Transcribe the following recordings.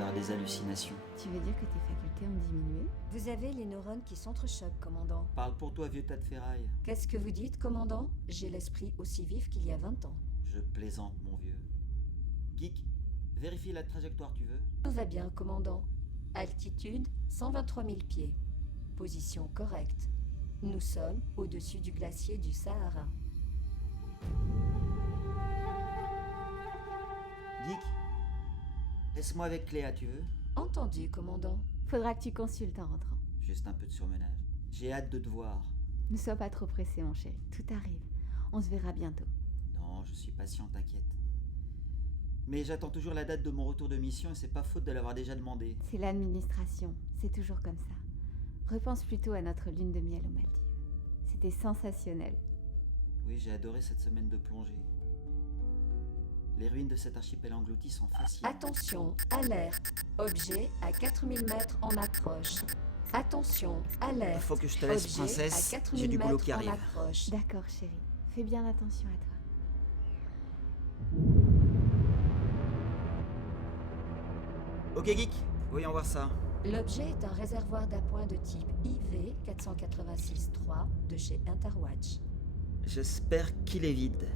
faire des hallucinations. Tu veux dire que tes facultés ont diminué? Vous avez les neurones qui s'entrechoquent, commandant. Parle pour toi, vieux tas de ferraille. Qu'est-ce que vous dites, commandant? J'ai l'esprit aussi vif qu'il y a 20 ans. Je plaisante, mon vieux. Geek, vérifie la trajectoire, tu veux? Tout va bien, commandant. Altitude, 123 000 pieds. Position correcte. Nous sommes au-dessus du glacier du Sahara. Geek, laisse-moi avec Cléa, tu veux? Entendu, commandant. Faudra que tu consultes en rentrant. Juste un peu de surmenage. J'ai hâte de te voir. Ne sois pas trop pressé, mon chéri. Tout arrive. On se verra bientôt. Non, je suis patient, t'inquiète. Mais j'attends toujours la date de mon retour de mission et c'est pas faute de l'avoir déjà demandé. C'est l'administration. C'est toujours comme ça. Repense plutôt à notre lune de miel aux Maldives. C'était sensationnel. Oui, j'ai adoré cette semaine de plongée. Les ruines de cet archipel englouti sont fascinantes. Attention, alerte. Objet à 4000 mètres en approche. Attention, alerte. Il faut que je te laisse, Objet princesse. à 4000 J'ai du boulot mètres qui en arrive. approche. D'accord, chéri. Fais bien attention à toi. Ok, Geek, voyons voir ça. L'objet est un réservoir d'appoint de type IV 486-3 de chez Interwatch. J'espère qu'il est vide.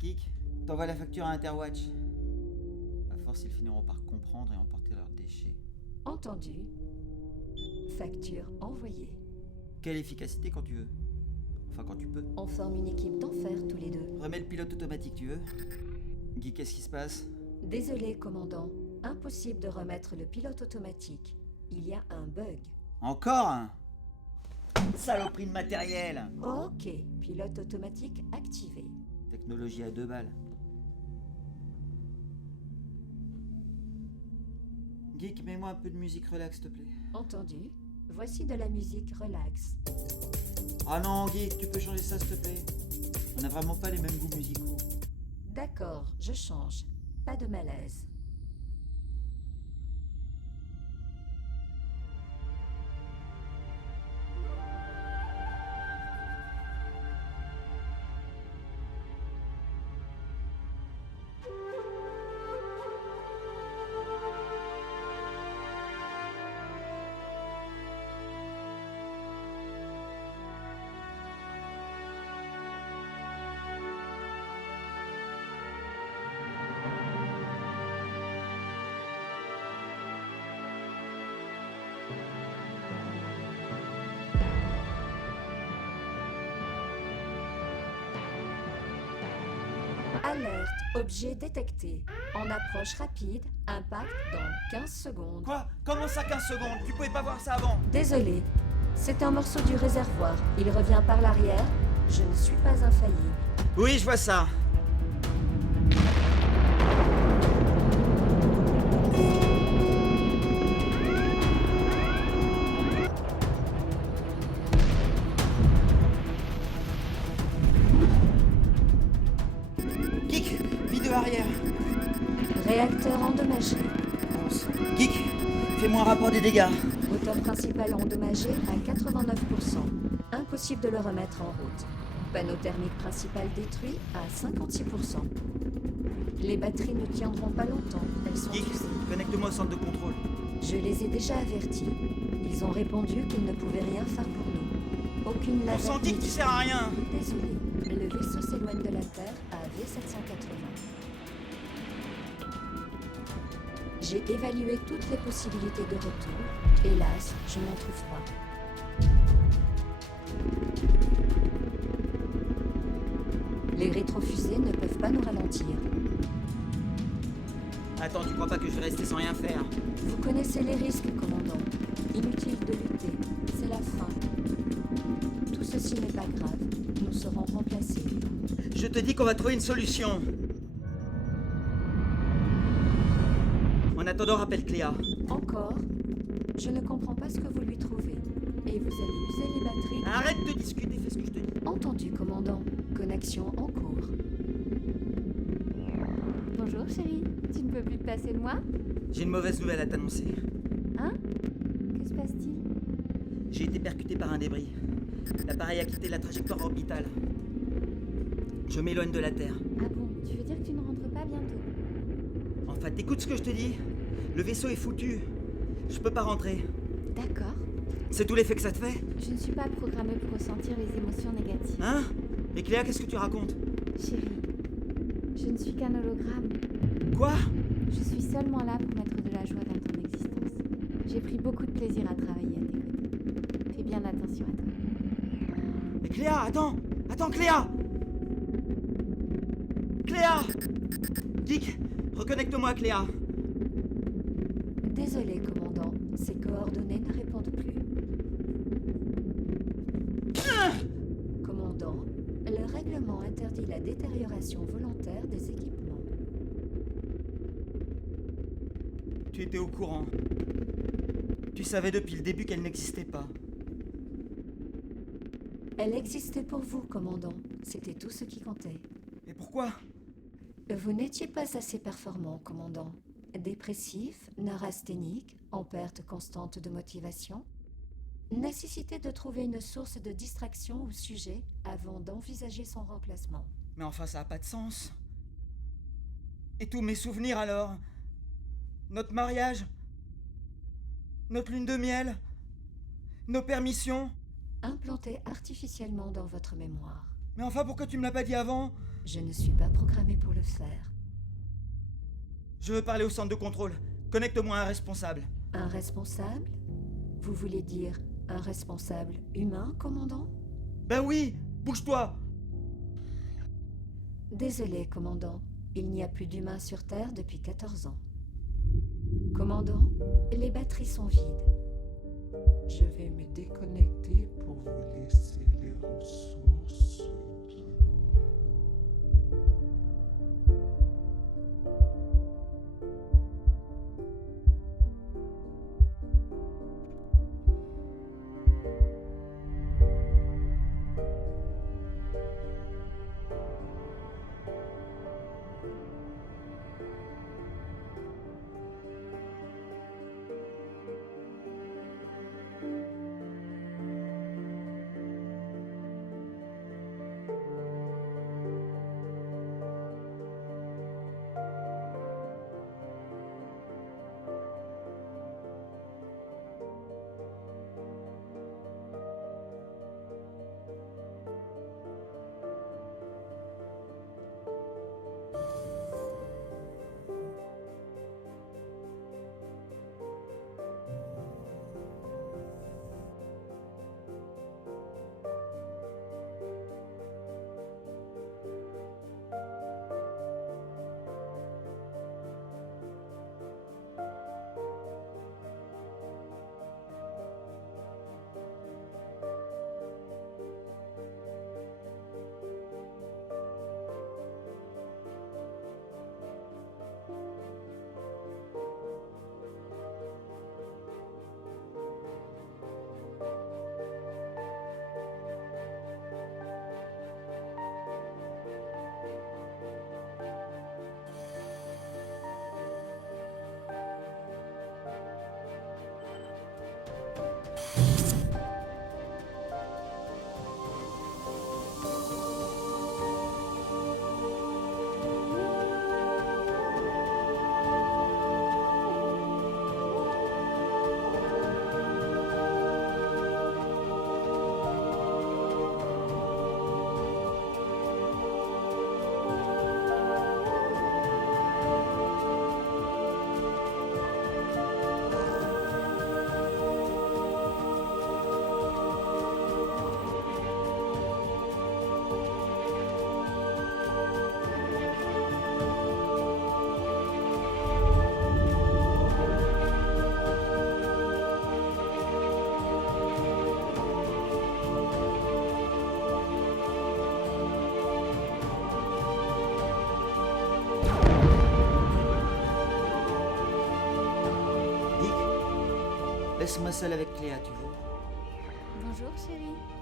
Geek, t'envoies la facture à Interwatch. À force, ils finiront par comprendre et emporter leurs déchets. Entendu. Facture envoyée. Quelle efficacité quand tu veux. Enfin, quand tu peux. On forme une équipe d'enfer tous les deux. Remets le pilote automatique, tu veux? Geek, qu'est-ce qui se passe? Désolé, commandant. Impossible de remettre le pilote automatique. Il y a un bug. Encore un? Saloperie de matériel! Ok, pilote automatique activé. Technologie à 2 balles. Geek, mets-moi un peu de musique relax, s'il te plaît. Entendu. Voici de la musique relax. Ah non, Geek, tu peux changer ça, s'il te plaît? On n'a vraiment pas les mêmes goûts musicaux. D'accord, je change. Pas de malaise. Alerte, objet détecté. En approche rapide, impact dans 15 secondes. Quoi? Comment ça 15 secondes? Tu pouvais pas voir ça avant? Désolé, c'est un morceau du réservoir. Il revient par l'arrière. Je ne suis pas infaillible. Oui, je vois ça. Geek, vidéo arrière. Réacteur endommagé. Geek, fais-moi un rapport des dégâts. Moteur principal endommagé à 89%. Impossible de le remettre en route. Panneau thermique principal détruit à 56%. Les batteries ne tiendront pas longtemps. Elles sont Geek, usées. connecte-moi au centre de contrôle. Je les ai déjà avertis. Ils ont répondu qu'ils ne pouvaient rien faire pour nous. Aucune On lavette s'en dit que tu sers à rien. Désolé, le vaisseau s'éloigne de la Terre à V780. J'ai évalué toutes les possibilités de retour. Hélas, je n'en trouve pas. Les rétrofusées ne peuvent pas nous ralentir. Attends, tu crois pas que je vais rester sans rien faire? Vous connaissez les risques, commandant. Inutile de lutter. C'est la fin. Tout ceci n'est pas grave. Nous serons remplacés. Je te dis qu'on va trouver une solution. En attendant, rappelle Cléa. Encore? Je ne comprends pas ce que vous lui trouvez. Et vous allez user les batteries. Arrête de discuter, fais ce que je te dis. Entendu, commandant. Connexion en cours. Bonjour chérie, tu ne peux plus te passer de moi? J'ai une mauvaise nouvelle à t'annoncer. Hein? Que se passe-t-il? J'ai été percuté par un débris. L'appareil a quitté la trajectoire orbitale. Je m'éloigne de la Terre. Ah bon, tu veux dire que tu ne rentres pas bientôt? Enfin, t'écoutes ce que je te dis? Le vaisseau est foutu. Je peux pas rentrer. D'accord. C'est tout l'effet que ça te fait? Je ne suis pas programmée pour ressentir les émotions négatives. Hein? Mais Cléa, qu'est-ce que tu racontes? Chérie, je ne suis qu'un hologramme. Quoi? Je suis seulement là pour mettre de la joie dans ton existence. J'ai pris beaucoup de plaisir à travailler à tes côtés. Fais bien attention à toi. Mais Cléa, attends! Attends, Cléa! Cléa! Geek, reconnecte-moi, Cléa! Désolé, commandant, ces coordonnées ne répondent plus. Commandant, le règlement interdit la détérioration volontaire des équipements. Tu étais au courant. Tu savais depuis le début qu'elle n'existait pas. Elle existait pour vous, commandant. C'était tout ce qui comptait. Et pourquoi? Vous n'étiez pas assez performant, commandant. Dépressif, neurasthénique, en perte constante de motivation. Nécessité de trouver une source de distraction au sujet avant d'envisager son remplacement. Mais enfin, ça n'a pas de sens. Et tous mes souvenirs alors? Notre mariage? Notre lune de miel? Nos permissions? Implanté artificiellement dans votre mémoire. Mais enfin, pourquoi tu me l'as pas dit avant? Je ne suis pas programmé pour le faire. Je veux parler au centre de contrôle. Connecte-moi à un responsable. Un responsable? Vous voulez dire un responsable humain, commandant? Ben oui! Bouge-toi! Désolé, commandant. Il n'y a plus d'humains sur Terre depuis 14 ans. Commandant, les batteries sont vides. Je vais me déconnecter pour vous laisser les ressources. Laisse-moi seul avec Cléa, tu veux? Bonjour chérie.